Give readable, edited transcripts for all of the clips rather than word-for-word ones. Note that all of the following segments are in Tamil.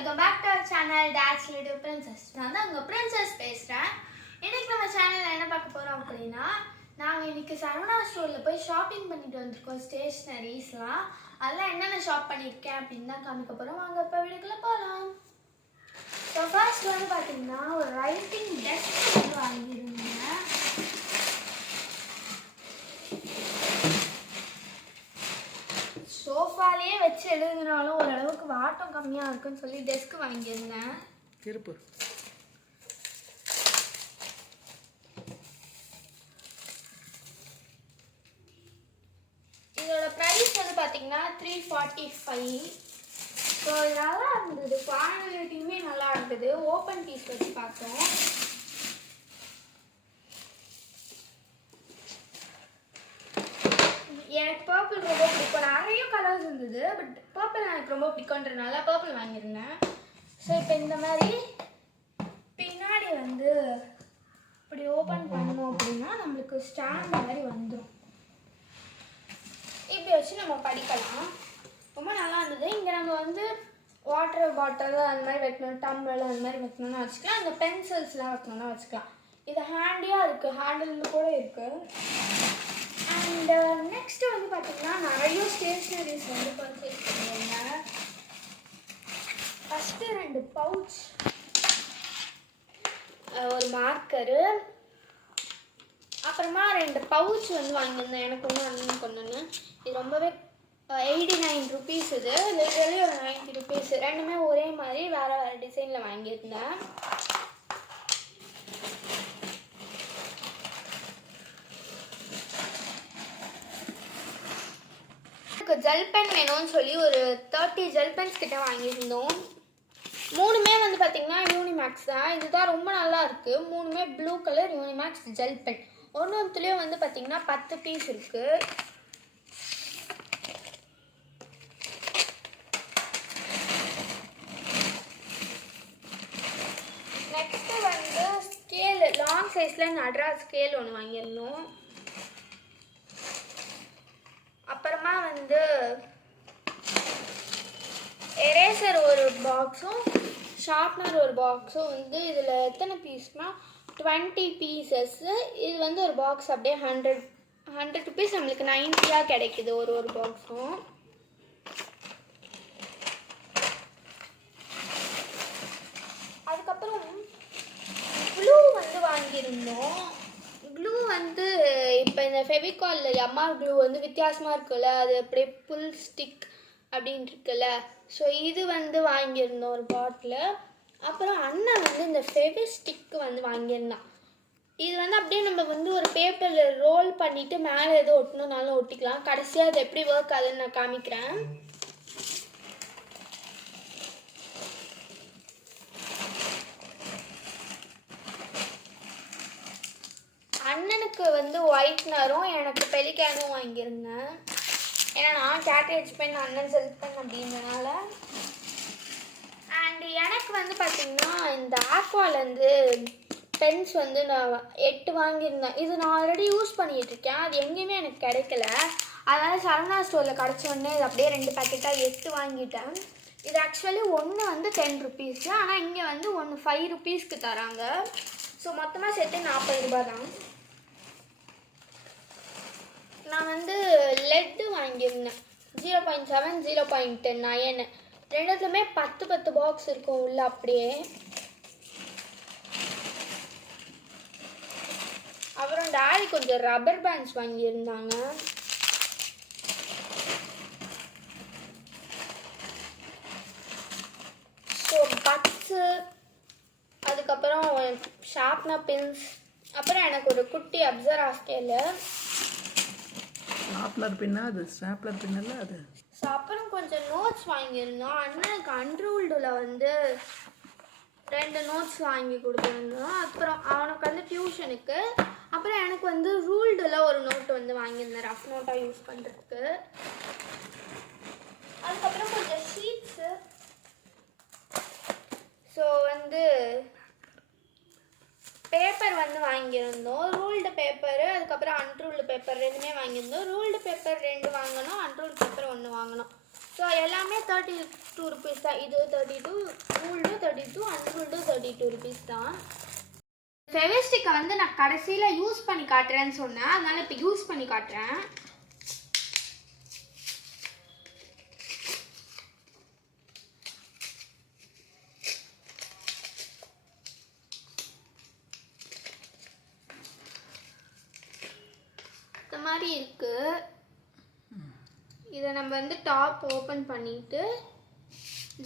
Welcome back to our channel Tots Little Princess. நான் தான் உங்கள் பிரின்சஸ் பேசுகிறேன். இன்றைக்கி நம்ம சேனலில் என்ன பார்க்க போகிறோம் அப்படின்னா, நாங்கள் இன்றைக்கி சரவணா ஸ்டோரில் போய் ஷாப்பிங் பண்ணிட்டு வந்திருக்கோம். ஸ்டேஷ்னரிஸ்லாம் அதெல்லாம் என்னென்ன ஷாப் பண்ணியிருக்கேன் அப்படின்னு தான் காமிக்க போகிறோம். வாங்க இப்போ வீடுக்குள்ளே போகலாம். ஸோ ஃபர்ஸ்ட் வந்து பார்த்திங்கன்னா ஒரு ரைட்டிங் டெஸ்க் வந்து வாங்கியிருந்தேன். சோஃபாலேயே வச்சு எழுதினாலும் ஓரளவுக்கு வாட்டம் கம்மியாக இருக்குன்னு சொல்லி டெஸ்க் வாங்கியிருந்தேன். இருப்பு இதோட ப்ரைஸ் வந்து பார்த்தீங்கன்னா 345. ஸோ நல்லா இருந்தது, குவாலிட்டியுமே நல்லா இருந்தது. ஓப்பன் பீஸ் வச்சு பார்த்தோம். எனக்கு பர்பிள் ரொம்ப பிடிக்கும். நிறைய கலர்ஸ் இருந்தது, பட் பர்பிள் எனக்கு ரொம்ப பிடிக்குன்றதுனால பர்பிள் வாங்கியிருந்தேன். ஸோ இப்போ இந்த மாதிரி பின்னாடி வந்து இப்படி ஓப்பன் பண்ணோம் அப்படின்னா நம்மளுக்கு ஸ்டாண்ட் மாதிரி வந்துடும். இப்படி வச்சு நம்ம படிக்கலாம். ரொம்ப நல்லா இருந்தது. இங்கே நம்ம வந்து வாட்டர் பாட்டில் அந்த மாதிரி வைக்கணும், டம்ளர் அந்த மாதிரி வைக்கணும்னு வச்சுக்கலாம். இந்த பென்சில்ஸ்லாம் வைக்கணும்னா வச்சுக்கலாம். இது ஹேண்டியாக இருக்குது, ஹேண்டில் கூட இருக்குது. அண்ட் நெக்ஸ்ட் வந்து பார்த்தீங்கன்னா நிறைய ஸ்டேஷ்னரிஸ் வந்து பர்ச்சேஸ் பண்ணியிருந்தேன். ஃபஸ்ட்டு 2 பவுச், ஒரு மார்க்கரு, அப்புறமா 2 பவுச் வந்து வாங்கியிருந்தேன். எனக்கு ஒன்று அண்ணனுக்கு ஒன்றுன்னு. இது ரொம்பவே 89 ருபீஸ். இது லிட்டரலி ஒரு 90 ருபீஸ். ரெண்டுமே ஒரே மாதிரி வேறு வேறு டிசைனில் வாங்கியிருந்தேன். ஜெல் பென் வேணும்னு சொல்லி ஒரு 30 ஜெல் பென்ஸ் கிட்ட வாங்கியிருந்தோம். 3மே வந்து பார்த்தீங்கன்னா யூனிமேக்ஸ் தான். இதுதான் ரொம்ப நல்லா இருக்குது. 3மே ப்ளூ கலர் யூனிமேக்ஸ் ஜெல் பென். ஒன்றுத்துலேயும் வந்து பார்த்தீங்கன்னா 10 பீஸ் இருக்குது. நெக்ஸ்ட்டு வந்து ஸ்கேல், லாங் சைஸில் நட்ராஜ் ஸ்கேல் ஒன்று வாங்கியிருந்தோம். அப்புறமா வந்து எரேசர் ஒரு பாக்ஸும் ஷார்ப்னர் ஒரு பாக்ஸும் வந்து இதில் எத்தனை பீஸ்னால் 20 பீசஸ்ஸு. இது வந்து ஒரு பாக்ஸ் அப்படியே 100 ருபீஸ் நம்மளுக்கு 90 கிடைக்குது ஒரு பாக்ஸும். அதுக்கப்புறம் க்ளூ வந்து வாங்கியிருந்தோம். க்ளூ வந்து இப்போ இந்த ஃபெவிகாலில் எம்ஆர் க்ளூ வந்து வித்தியாசமாக இருக்குல்ல, அது அப்படியே புல் ஸ்டிக் அப்படின்னு இருக்குல்ல. ஸோ இது வந்து வாங்கியிருந்தோம் ஒரு பாட்டில். அப்புறம் அண்ணன் வந்து இந்த ஃபெவி ஸ்டிக்கு வந்து வாங்கியிருந்தான். இது வந்து அப்படியே நம்ம வந்து ஒரு பேப்பரில் ரோல் பண்ணிவிட்டு மேலே எதோ ஒட்டணுன்னாலும் ஒட்டிக்கலாம். கடைசியாக அது எப்படி ஒர்க் ஆகுதுன்னு நான் காமிக்கிறேன். அண்ணனுக்கு வந்து ஒயிட்னரும் எனக்கு பெலிகானும் வாங்கியிருந்தேன். ஏன்னா நான் கேட்ரேஜ் பென், அண்ணன் ஜெல் பென் அப்படின்றனால. அண்ட் எனக்கு வந்து பார்த்திங்கன்னா இந்த ஆக்வாலேருந்து பென்ஸ் வந்து நான் 8 வாங்கியிருந்தேன். இது நான் ஆல்ரெடி யூஸ் பண்ணிகிட்ருக்கேன். அது எங்கேயுமே எனக்கு கிடைக்கல. அதனால் சரவணா ஸ்டோரில் கிடச்சோடனே இது அப்படியே 2 பேக்கெட்டாக 8 வாங்கிட்டேன். இது ஆக்சுவலி ஒன்று வந்து 10 ருபீஸ், ஆனால் இங்கே வந்து ஒன்று 5 ருபீஸ்க்கு தராங்க. ஸோ மொத்தமாக சேர்த்து 40 ரூபா தான். நான் வந்து லெட்டு வாங்கியிருந்தேன். 0.7, 0.9. ரெண்டுத்துலையுமே 10 பாக்ஸ் இருக்கும் உள்ள அப்படியே. அப்புறம் டாடி கொஞ்சம் ரப்பர் பேண்ட்ஸ் வாங்கியிருந்தாங்க. ஸோ பட்ஸு, அதுக்கப்புறம் ஷார்ப்னர் பின்ஸ், அப்புறம் எனக்கு ஒரு குட்டி அப்சரா ஸ்கேலு. ஸ்டாப்லர் பின்னா அது ஸ்டாப்லர் பின்னல்ல அது. ஸோ அப்புறம் கொஞ்சம் நோட்ஸ் வாங்கியிருந்தோம். அண்ணனுக்கு அன்ரூல்டில் வந்து 2 நோட்ஸ் வாங்கி கொடுத்துருந்தோம். அப்புறம் அவனுக்கு வந்து டியூஷனுக்கு. அப்புறம் எனக்கு வந்து ரூல்டில் ஒரு நோட்டு வந்து வாங்கியிருந்தேன், ரஃப் நோட்டாக யூஸ் பண்ணுறதுக்கு. அதுக்கப்புறம் கொஞ்சம் ஷீட்ஸு. ஸோ வந்து பேப்பர் வந்து வாங்கியிருந்தோம். ரூல்டு பேப்பரு, அதுக்கப்புறம் அன்ரூல்டு பேப்பர் 2மே வாங்கியிருந்தோம். ரூல்டு பேப்பர் 2 வாங்கினோம், அன்ரூல்டு பேப்பர் 1 வாங்கினோம். ஸோ ஸோ எல்லாமே 32 ருபீஸ் தான். இது 32, ரூல்டு 32, அன்ரூல்டு 32 ருபீஸ் தான். ஃபெவிஸ்டிக்கை வந்து நான் கடைசியில் யூஸ் பண்ணி காட்டுறேன்னு சொன்னேன், அதனால் இப்போ யூஸ் பண்ணி காட்டுறேன். இந்த மாதிரி இருக்குது. இதை நம்ம வந்து டாப் ஓப்பன் பண்ணிவிட்டு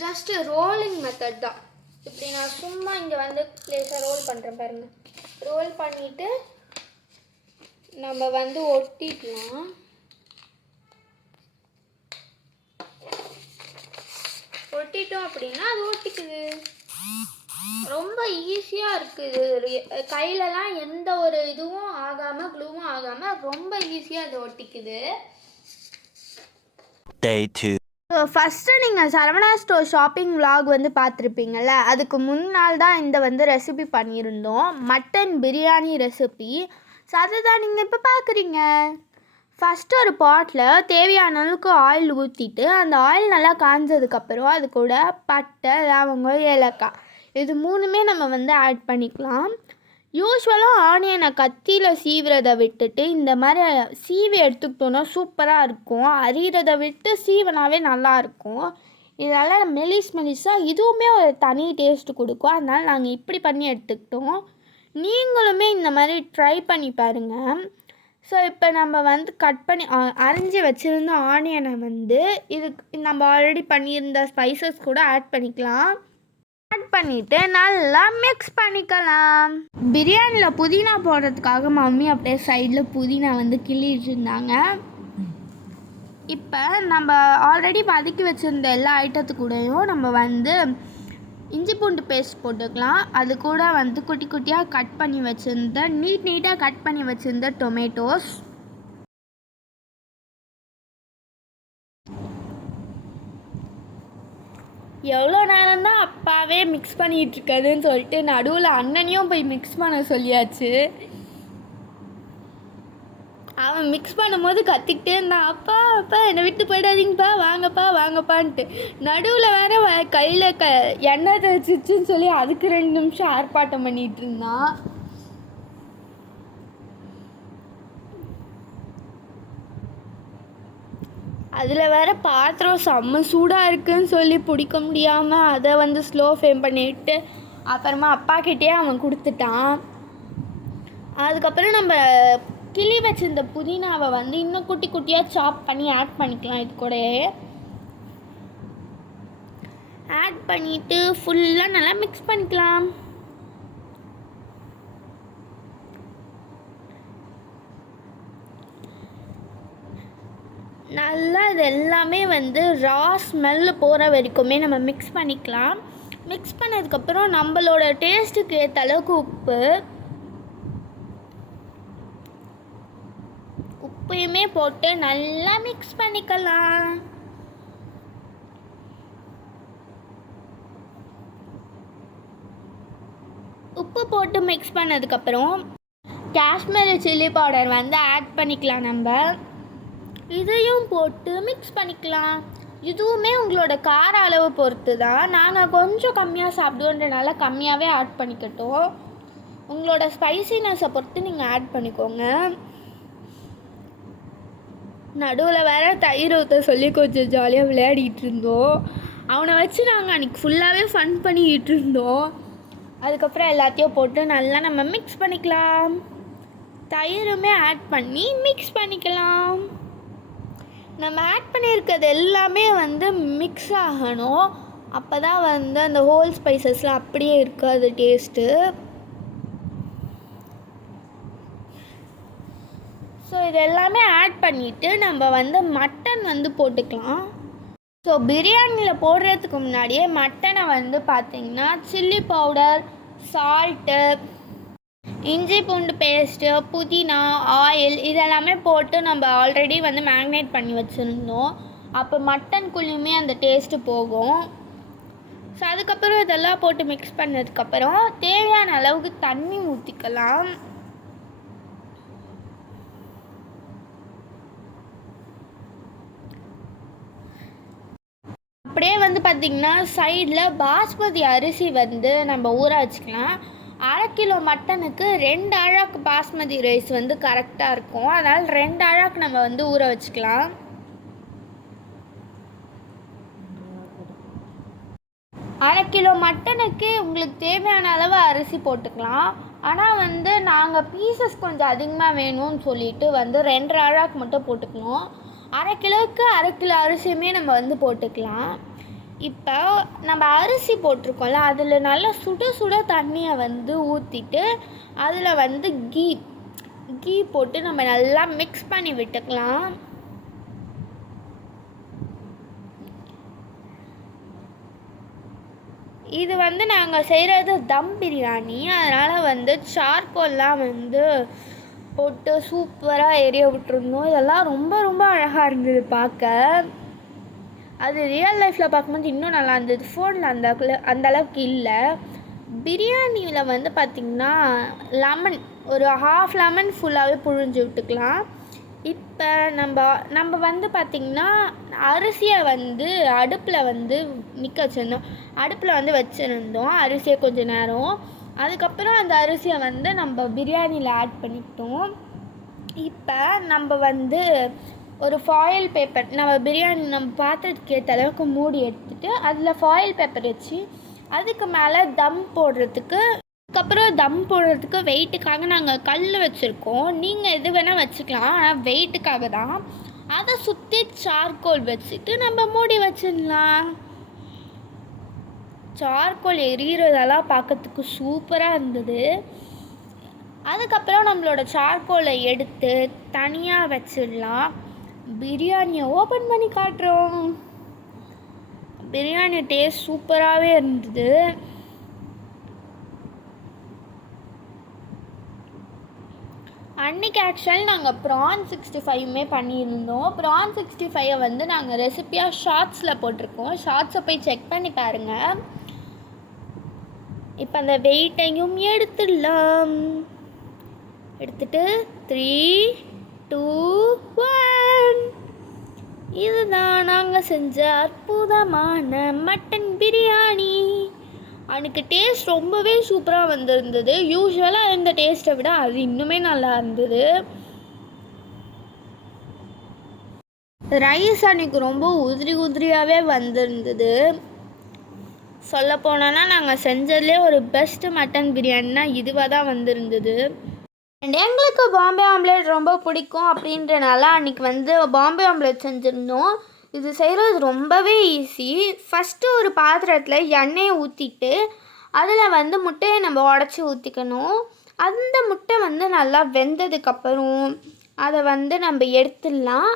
ஜஸ்ட் ரோலிங் மெத்தட் தான். இப்படி நான் சும்மா இங்கே வந்து ப்ளேஸாக ரோல் பண்ணுறேன் பாருங்கள். ரோல் பண்ணிவிட்டு நம்ம வந்து ஒட்டிக்கலாம். ஒட்டிட்டோம் அப்படின்னா அது ஒட்டிக்குது. ரொம்ப ஈஸியாக இருக்குது. கையிலலாம் எந்த ஒரு இதுவும் ஆகாமல், க்ளூவும் ஆகாமல் ரொம்ப ஈஸியாக அது ஒட்டிக்குது. Day 2. ஸோ ஃபஸ்ட்டு நீங்கள் சரவணா ஸ்டோர் ஷாப்பிங் vlog வந்து பார்த்துருப்பீங்கள்ல, அதுக்கு முன்னால் தான் இந்த வந்து ரெசிபி பண்ணியிருந்தோம், மட்டன் பிரியாணி ரெசிபி. ஸோ அதை தான் நீங்கள் இப்போ பார்க்குறீங்க. ஃபஸ்ட்டு ஒரு பாட்டில் தேவையான அளவுக்கு ஆயில் ஊற்றிட்டு, அந்த ஆயில் நல்லா காஞ்சதுக்கப்புறம் அது கூட பட்டை, லவங்கம், ஏலக்காய் இது 3மே நம்ம வந்து ஆட் பண்ணிக்கலாம். யூஸ்வலாக ஆனியனை கத்தியில் சீவுறதை விட்டுட்டு இந்த மாதிரி சீவி எடுத்துக்கிட்டோன்னா சூப்பராக இருக்கும். அரிகிறதை விட்டு சீவனாவே நல்லாயிருக்கும். இதனால் மெலிஸாக இதுவுமே ஒரு தனி டேஸ்ட்டு கொடுக்கும். அதனால் நாங்கள் இப்படி பண்ணி எடுத்துக்கிட்டோம். நீங்களுமே இந்த மாதிரி ட்ரை பண்ணி பாருங்கள். ஸோ இப்போ நம்ம வந்து கட் பண்ணி அரைஞ்சி வச்சுருந்த ஆனியனை வந்து இதுக்கு நம்ம ஆல்ரெடி பண்ணியிருந்த ஸ்பைசஸ் கூட ஆட் பண்ணிக்கலாம். ஆட் பண்ணிவிட்டு நல்லா மிக்ஸ் பண்ணிக்கலாம். பிரியாணியில் புதினா போடுறதுக்காக மம்மி அப்படியே சைடில் புதினா வந்து கிள்ளிட்டு இருந்தாங்க. இப்போ நம்ம ஆல்ரெடி வதக்கி வச்சுருந்த எல்லா ஐட்டத்துக்கூடையும் நம்ம வந்து இஞ்சி பூண்டு பேஸ்ட் போட்டுக்கலாம். அது கூட வந்து குட்டி குட்டியாக கட் பண்ணி வச்சுருந்த நீட்டாக கட் பண்ணி வச்சுருந்த டொமேட்டோஸ், எவ்வளோ நேரம் தான் அப்பாவே மிக்ஸ் பண்ணிகிட்ருக்காதுன்னு சொல்லிட்டு நடுவில் அண்ணனையும் போய் மிக்ஸ் பண்ண சொல்லியாச்சு. அவன் மிக்ஸ் பண்ணும்போது கத்திக்கிட்டே இருந்தான், அப்பா அப்பா என்னை விட்டு போயிடாதீங்கப்பா, வாங்கப்பான்ட்டு. நடுவில் வேற கையில் எண்ணெய் தேய்ச்சிச்சுன்னு சொல்லி அதுக்கு 2 நிமிஷம் ஆர்ப்பாட்டம் பண்ணிகிட்டு இருந்தான். அதில் வேற பாத்திரம் செம்ம சூடாக இருக்குன்னு சொல்லி பிடிக்க முடியாமல் அதை வந்து ஸ்லோ ஃப்ளேம் பண்ணிவிட்டு அப்புறமா அப்பாக்கிட்டே அவன் கொடுத்துட்டான். அதுக்கப்புறம் நம்ம கிளி வச்சிருந்த புதினாவை வந்து இன்னும் குட்டி குட்டியாக சாப் பண்ணி ஆட் பண்ணிக்கலாம். இது கூட ஆட் பண்ணிவிட்டு ஃபுல்லாக நல்லா மிக்ஸ் பண்ணிக்கலாம். நல்லா இது எல்லாமே வந்து ரா ஸ்மெல்லு போகிற வரைக்குமே நம்ம மிக்ஸ் பண்ணிக்கலாம். மிக்ஸ் பண்ணதுக்கப்புறம் நம்மளோட டேஸ்ட்டுக்கு ஏற்ற அளவுக்கு உப்பையுமே போட்டு நல்லா மிக்ஸ் பண்ணிக்கலாம். உப்பு போட்டு மிக்ஸ் பண்ணதுக்கப்புறம் காஷ்மீரி சில்லி பவுடர் வந்து ஆட் பண்ணிக்கலாம். நம்ம இதையும் போட்டு மிக்ஸ் பண்ணிக்கலாம். இதுவுமே உங்களோட கார அளவு பொறுத்து தான். நாங்கள் கொஞ்சம் கம்மியாக சாப்பிடுவோன்றனால கம்மியாகவே ஆட் பண்ணிக்கட்டும். உங்களோட ஸ்பைசினஸை பொறுத்து நீங்கள் ஆட் பண்ணிக்கோங்க. நடுவில் வேறு தயிர் ஊற்ற சொல்லி கொஞ்சம் ஜாலியாக விளையாடிட்டு இருந்தோம். அவனை வச்சு நாங்கள் அன்றைக்கி ஃபுல்லாகவே ஃபன் பண்ணிக்கிட்டு இருந்தோம். அதுக்கப்புறம் எல்லாத்தையும் போட்டு நல்லா நம்ம மிக்ஸ் பண்ணிக்கலாம். தயிருமே ஆட் பண்ணி மிக்ஸ் பண்ணிக்கலாம். நம்ம ஆட் பண்ணியிருக்கிறது எல்லாமே வந்து மிக்ஸ் ஆகணும். அப்போ தான் வந்து அந்த ஹோல் ஸ்பைசஸ்லாம் அப்படியே இருக்காது டேஸ்ட்டு. ஸோ இது எல்லாமே ஆட் பண்ணிவிட்டு நம்ம வந்து மட்டன் வந்து போட்டுக்கலாம். ஸோ பிரியாணியில் போடுறதுக்கு முன்னாடியே மட்டனை வந்து பார்த்திங்கன்னா சில்லி பவுடர், சால்ட்டு, இஞ்சி பூண்டு பேஸ்ட்டு, புதினா, ஆயில் இதெல்லாமே போட்டு நம்ம ஆல்ரெடி வந்து மேக்னேட் பண்ணி வச்சுருந்தோம். அப்போ மட்டனுக்குள்ளேயுமே அந்த டேஸ்ட்டு போகும். ஸோ அதுக்கப்புறம் இதெல்லாம் போட்டு மிக்ஸ் பண்ணதுக்கப்புறம் தேவையான அளவுக்கு தண்ணி ஊற்றிக்கலாம். பார்த்திங்கன்னா சைடில் பாஸ்மதி அரிசி வந்து நம்ம ஊற வச்சுக்கலாம். 1/2 கிலோ மட்டனுக்கு 2 அழாக்கு பாஸ்மதி ரைஸ் வந்து கரெக்டாக இருக்கும். அதனால் 2 அழாக்கு நம்ம வந்து ஊற வச்சுக்கலாம். அரை கிலோ மட்டனுக்கு உங்களுக்கு தேவையான அளவு அரிசி போட்டுக்கலாம். ஆனால் வந்து நாங்கள் பீசஸ் கொஞ்சம் அதிகமாக வேணும்னு சொல்லிட்டு வந்து 2 அழாக்கு மட்டும் போட்டுக்கணும். 1/2 கிலோவுக்கு 1/2 கிலோ அரிசியுமே நம்ம வந்து போட்டுக்கலாம். இப்போ நம்ம அரிசி போட்டிருக்கோம்ல, அதில் நல்லா சுட சுட தண்ணியை வந்து ஊற்றிட்டு அதில் வந்து கீ போட்டு நம்ம நல்லா மிக்ஸ் பண்ணி விட்டுக்கலாம். இது வந்து நாங்கள் செய்கிறது தம் பிரியாணி. அதனால் வந்து சார்கோல்லாம் வந்து போட்டு சூப்பராக எரிய விட்டுருந்தோம். இதெல்லாம் ரொம்ப ரொம்ப அழகாக இருந்தது பார்க்க. அது ரியல் லைஃப்பில் பார்க்கும்போது இன்னும் நல்லா இருந்தது. ஃபோனில் அந்த அளவுக்கு இல்லை. பிரியாணியில் வந்து பார்த்திங்கன்னா லெமன் ஒரு 1/2 லெமன் ஃபுல்லாகவே புழிஞ்சு விட்டுக்கலாம். இப்போ நம்ம வந்து பார்த்திங்கன்னா அரிசியை வந்து அடுப்பில் வந்து நிற்க வச்சுருந்தோம். அடுப்பில் வந்து வச்சுருந்தோம் அரிசியை கொஞ்சம் நேரம். அதுக்கப்புறம் அந்த அரிசியை வந்து நம்ம பிரியாணியில் ஆட் பண்ணிக்கிட்டோம். இப்போ நம்ம வந்து ஒரு ஃபாயில் பேப்பர் நம்ம பாத்திரத்துக்கு ஏற்ற அளவுக்கு மூடி எடுத்துகிட்டு அதில் ஃபாயில் பேப்பர் வச்சு அதுக்கு மேலே அதுக்கப்புறம் தம் போடுறதுக்கு வெயிட்டுக்காக நாங்கள் கல் வச்சுருக்கோம். நீங்கள் எது வேணால் வச்சுக்கலாம், ஆனால் வெயிட்டுக்காக தான். அதை சுற்றி சார்கோல் வச்சுட்டு நம்ம மூடி வச்சிடலாம். சார்கோல் எரிகிறதெல்லாம் பார்க்கறதுக்கு சூப்பராக இருந்தது. அதுக்கப்புறம் நம்மளோட சார்கோலை எடுத்து தனியாக வச்சிடலாம். பிரியாணியை ஓப்பன் பண்ணி காட்டுறோம். பிரியாணி டேஸ்ட் சூப்பராகவே இருந்தது. அன்றைக்கி ஆக்சுவலி நாங்கள் ப்ரான் 65மே பண்ணியிருந்தோம். ப்ரான் 65 வந்து நாங்கள் ரெசிப்பியாக ஷார்ட்ஸில் போட்டிருக்கோம். ஷார்ட்ஸை போய் செக் பண்ணி பாருங்கள். இப்போ அந்த வெயிட்டையும் எடுத்துடலாம். எடுத்துட்டு 3, 2, 1 இதுதான் நாங்கள் செஞ்ச அற்புதமான மட்டன் பிரியாணி. அன்றைக்கி டேஸ்ட் ரொம்பவே சூப்பராக வந்திருந்தது. யூஸ்வலாக இந்த டேஸ்ட்டை விட அது இன்னுமே நல்லா இருந்தது. ரைஸ் அன்றைக்கி ரொம்ப உதிரியாகவே வந்திருந்தது. சொல்லப்போனோன்னா நாங்கள் செஞ்சதுலேயே ஒரு பெஸ்ட்டு மட்டன் பிரியாணினா இதுவாக தான் வந்திருந்தது. அண்ட் எங்களுக்கு பாம்பே ஆம்லேட் ரொம்ப பிடிக்கும் அப்படின்றனால அன்றைக்கி வந்து பாம்பே ஆம்லேட் செஞ்சுருந்தோம். இது செய்கிறது ரொம்பவே ஈஸி. ஃபஸ்ட்டு ஒரு பாத்திரத்தில் எண்ணெயை ஊற்றிட்டு அதில் வந்து முட்டையை நம்ம உடச்சி ஊற்றிக்கணும். அந்த முட்டை வந்து நல்லா வெந்ததுக்கப்புறம் அதை வந்து நம்ம எடுத்துடலாம்.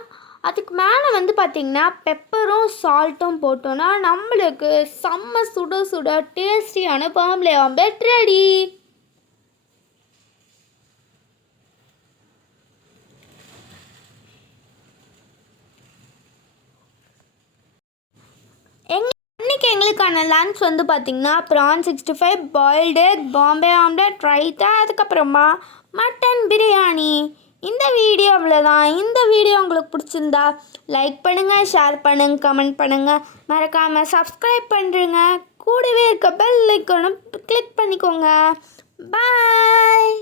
அதுக்கு மேலே வந்து பார்த்திங்கன்னா பெப்பரும் சால்ட்டும் போட்டோன்னா நம்மளுக்கு செம்ம சுட சுட டேஸ்டியான பாம்பே ஆம்லேட் ரெடி. இன்றைக்கி எங்களுக்கான லன்ச் வந்து பார்த்திங்கன்னா prawn 65, boiled egg, Bombay omelette, raita, அதுக்கப்புறமா மட்டன் பிரியாணி. இந்த வீடியோ அவ்வளோதான். இந்த வீடியோ உங்களுக்கு பிடிச்சிருந்தா லைக் பண்ணுங்கள், ஷேர் பண்ணுங்கள், கமெண்ட் பண்ணுங்கள், மறக்காமல் சப்ஸ்கிரைப் பண்ணுறேங்க. கூடவே இருக்க பெல் ஐக்கானை கிளிக் பண்ணிக்கோங்க. பாய்.